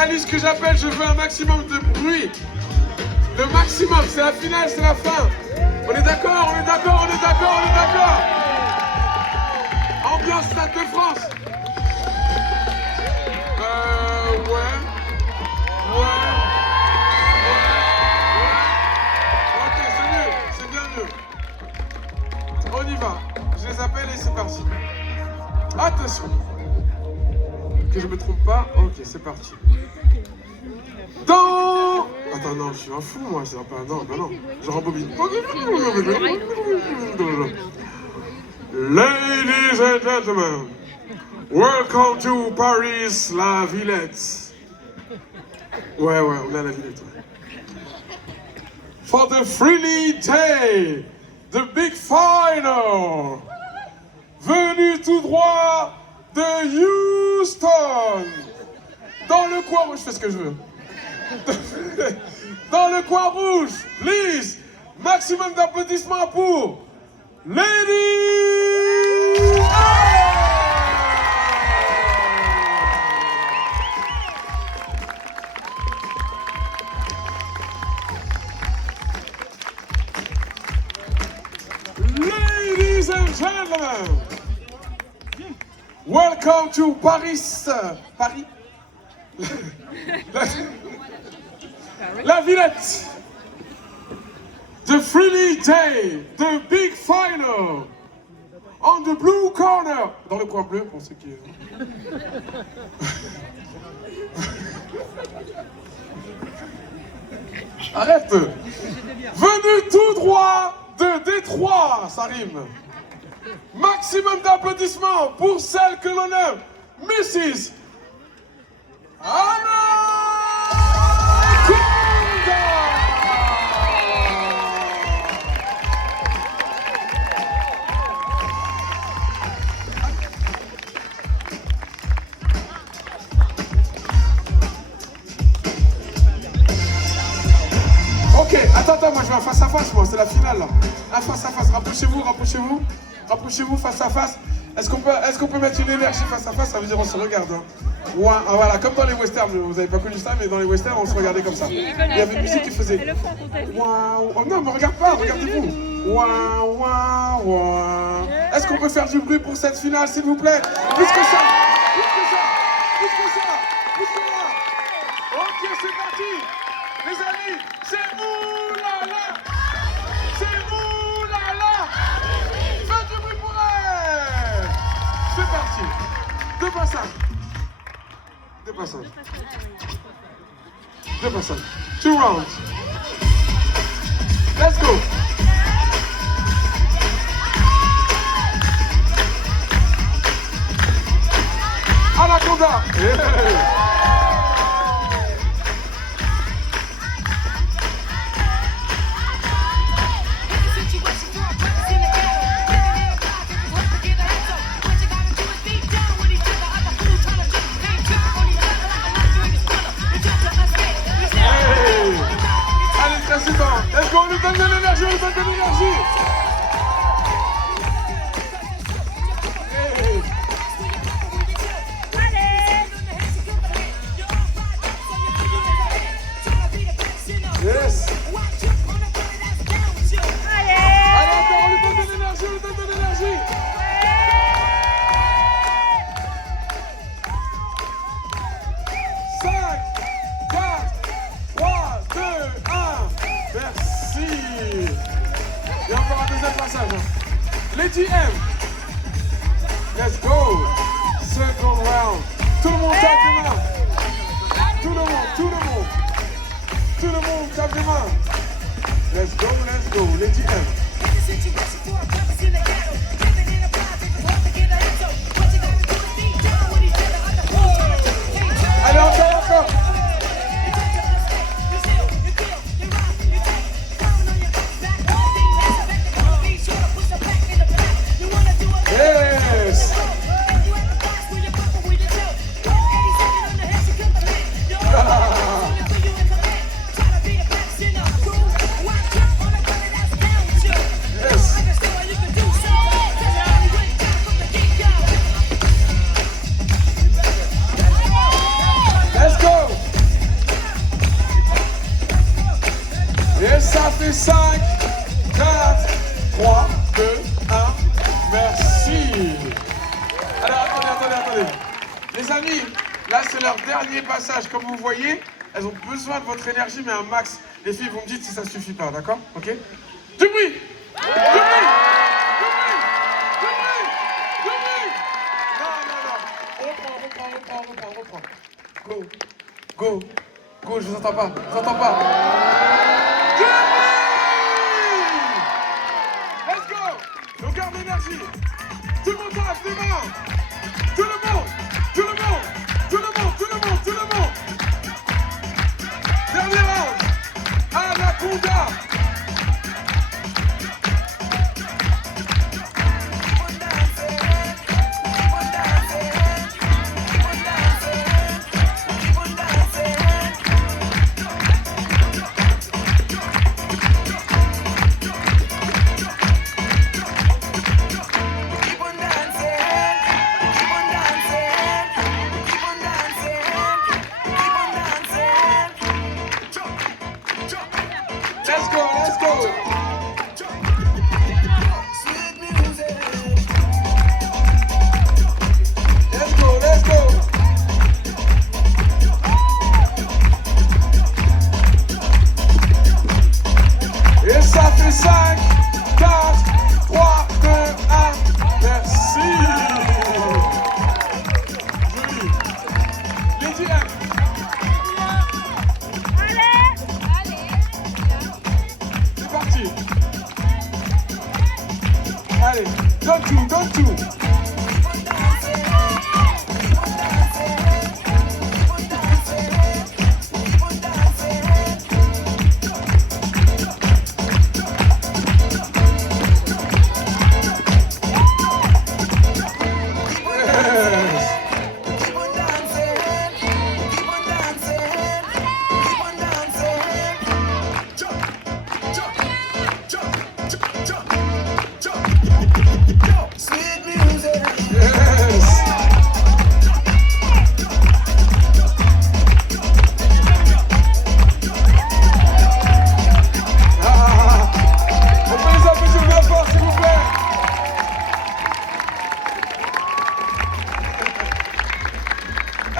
finalistes que j'appelle, je veux un maximum de bruit. Le maximum, c'est la finale, c'est la fin. On est d'accord, on est d'accord, on est d'accord, on est d'accord. Ambiance Stade de France. Ouais. Ok, c'est mieux, c'est bien mieux. On y va. Je les appelle et c'est parti. Attention. Que je me trompe pas. Ok, c'est parti. Dans... Attends, non, je suis un fou, moi. C'est pas... Non, bah non. Je rembobine. Ladies and gentlemen, welcome to Paris, la Villette. Ouais, on est à la Villette. Ouais. For the Freely Day, the big final. Venu tout droit de Houston. Dans le coin rouge, je fais ce que je veux. Dans le coin rouge, please, maximum d'applaudissements pour Lady Ladies and gentlemen, welcome to Paris. Paris? La Villette. The Freely Day, the big final. On the blue corner. Dans le coin bleu, pour ceux qui... Arrête. Venu tout droit de Détroit, ça rime. Maximum d'applaudissements pour celle que l'on aime, Mrs. Anaconda. Ok, attends, moi je vais un face à face, moi, c'est la finale là. Un face à face, rapprochez-vous, face à face. Est-ce qu'on peut mettre une énergie face à face? Ça veut dire on se regarde. Hein. Ouais, ah, voilà, comme dans les westerns, vous avez pas connu ça, mais dans les westerns on se regardait comme ça. Il y avait une musique qui faisait. Waouh, oh non, mais regarde pas, regardez-vous. Waouh, waouh, waouh. Est-ce qu'on peut faire du bruit pour cette finale, s'il vous plaît? Plus que ça. Ok, c'est parti. Les amis, c'est oulala. C'est oulala. Faites du bruit pour elle. C'est parti. Deux passages. Two rounds. Let's go. Anaconda. Yeah. Let's go, on nous donne de l'énergie, Hey. Yes. Allez, encore, on lui donne de l'énergie, Merci. Et encore un deuxième passage. Lady M. Let's go. Second round. Tout le monde tape des mains. Tout le monde tape des mains. Let's go. Lady M. Allez, encore. Yes. fait 5, 4, 3, 2, 1. Merci. Alors, attendez. Les amis, là, c'est leur dernier passage. Comme vous voyez, elles ont besoin de votre énergie, mais un max. Les filles, vous me dites si ça suffit pas, d'accord? Ok? Du bruit! Non. On reprend. Go, je vous entends pas. Du bruit! Let's go! On garde l'énergie. Tout le monde lève les mains. Tout le monde. Dernier round. Anaconda. Let's go. Et ça fait 5, 4, 3, 2, 1. Merci. Joli. Lady M. C'est parti. Allez, don't do.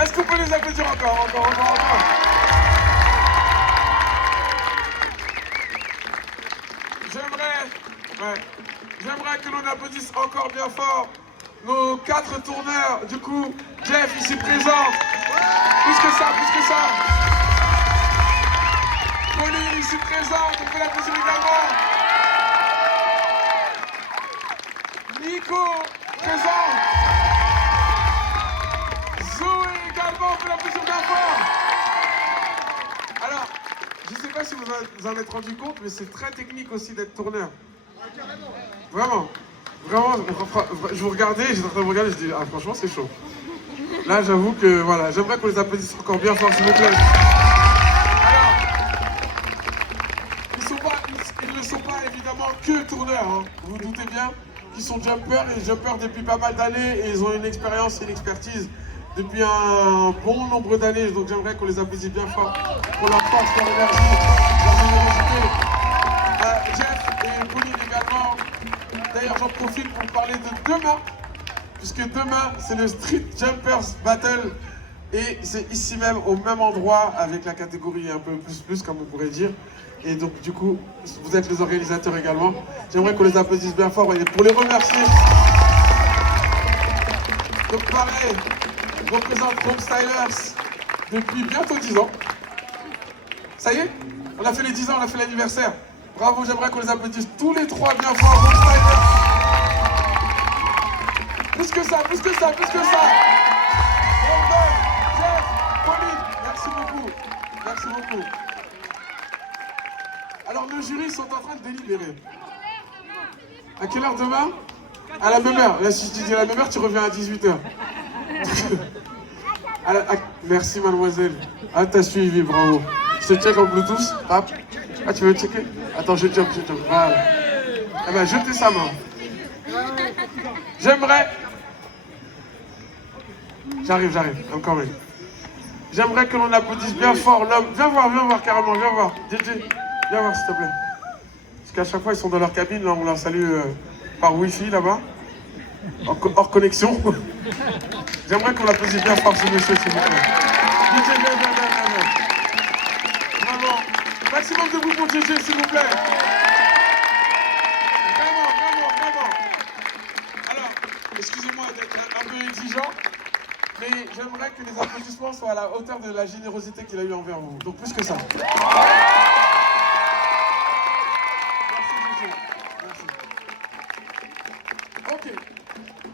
Est-ce qu'on peut les applaudir encore? J'aimerais que l'on applaudisse encore bien fort nos 4 tourneurs. Du coup, Jeff ici présent. Plus que ça. Pauline ici présente, on peut l'applaudir également. Nico présent. Zoé également, on peut l'applaudir bien fort. Alors, je ne sais pas si vous en êtes rendu compte, mais c'est très technique aussi d'être tourneur. Vraiment, je vous regardais, j'étais en train de vous regarder, je dis, ah franchement c'est chaud. Là j'avoue que, voilà, j'aimerais qu'on les applaudisse encore bien fort s'il vous plaît. Alors, ils ne sont pas évidemment que tourneurs, hein. Vous vous doutez bien qu'ils sont jumpers depuis pas mal d'années et ils ont une expérience et une expertise depuis un bon nombre d'années. Donc j'aimerais qu'on les applaudisse bien fort pour leur force, leur énergie, leur générosité. Jeff et Pauline également. D'ailleurs, j'en profite pour parler de demain, puisque demain, c'est le Street Jumpers Battle, et c'est ici même, au même endroit, avec la catégorie un peu plus, comme on pourrait dire. Et donc, du coup, vous êtes les organisateurs également. J'aimerais qu'on les applaudisse bien fort et pour les remercier. Donc, pareil, je représente Home Stylers depuis bientôt 10 ans. Ça y est, on a fait les 10 ans, on a fait l'anniversaire. Bravo, j'aimerais qu'on les applaudisse tous les 3 bien fort. Plus que ça. Jeff, Pauline, merci beaucoup. Alors, nos jurys sont en train de délibérer. À quelle heure demain? À la même heure. Là, si je te dis à la même heure, tu reviens à 18h. Merci, mademoiselle. Ah, t'as suivi, bravo. Je te check en Bluetooth. Hop. Ah, tu veux checker? Attends, je jump. Voilà. Eh ben, jetez sa main. J'arrive, encore même. J'aimerais que l'on applaudisse bien fort l'homme. Viens voir carrément, viens voir. DJ, viens voir s'il te plaît. Parce qu'à chaque fois, ils sont dans leur cabine, là, on leur salue par Wi-Fi, là-bas. Hors connexion. J'aimerais qu'on l'applaudisse bien fort, ce monsieur, s'il vous plaît. DJ, viens. Vraiment. Maximum de vous pour DJ, s'il vous plaît. Vraiment. Alors, excusez-moi d'être un peu exigeant, mais j'aimerais que les applaudissements soient à la hauteur de la générosité qu'il a eu envers vous. Donc plus que ça. Merci. Ok.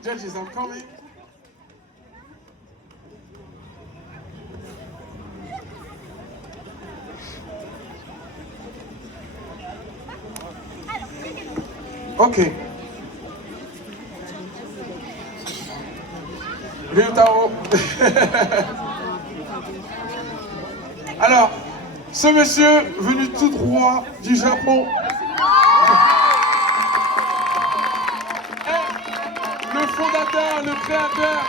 Judges, I'm coming. Ok. Ryutaro. Alors, ce monsieur venu tout droit du Japon est le fondateur, le créateur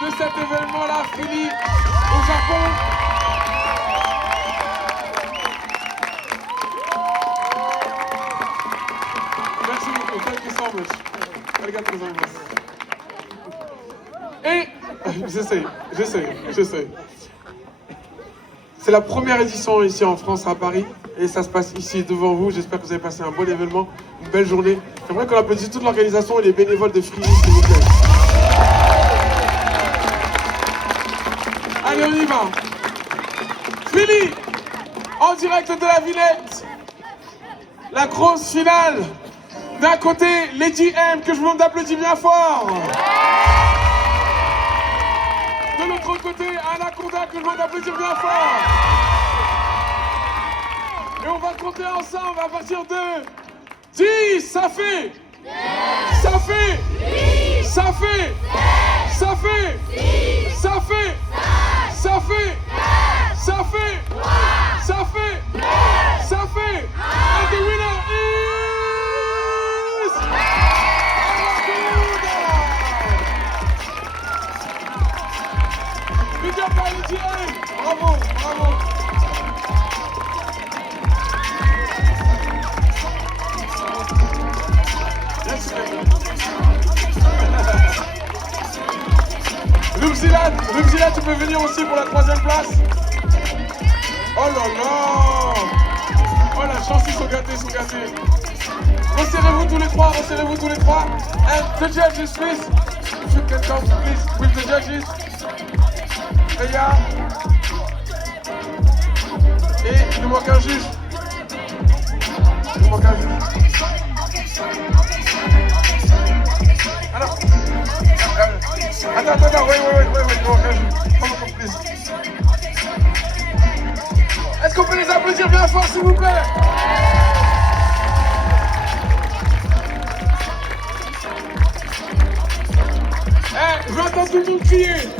de cet événement-là, Philly, au Japon. Merci beaucoup, thank you so much. Arigatou gozaimasu. Et j'essaie. C'est la première édition ici en France, à Paris, et ça se passe ici devant vous. J'espère que vous avez passé un bon événement, une belle journée. J'aimerais qu'on applaudisse toute l'organisation et les bénévoles de Freely, s'il vous plaît. Allez, on y va. Freely, en direct de la Villette, la grosse finale. D'un côté, Lady M, que je vous demande d'applaudir bien fort. De l'autre côté, Anaconda, que je vous demande d'applaudir bien fort. Et on va compter ensemble à partir de 10, ça fait. Ça fait. Ça fait. Ça fait. Ça fait. Ça fait. Ça fait. Ça fait. Ça fait. And the winner is Anaconda. Big up à Lady M. Bravo. Rubzilla, tu peux venir aussi pour la 3e place. Oh là là. Oh la chance, ils sont gâtés. Resserrez-vous tous les trois. And the judges, please. If you can come, please, with the judges. Leia. Et il nous manque un juge. Alors, attends, wait, come on, please. Est-ce qu'on peut les applaudir bien fort, s'il vous plaît? Je veux entendre tout le monde crier.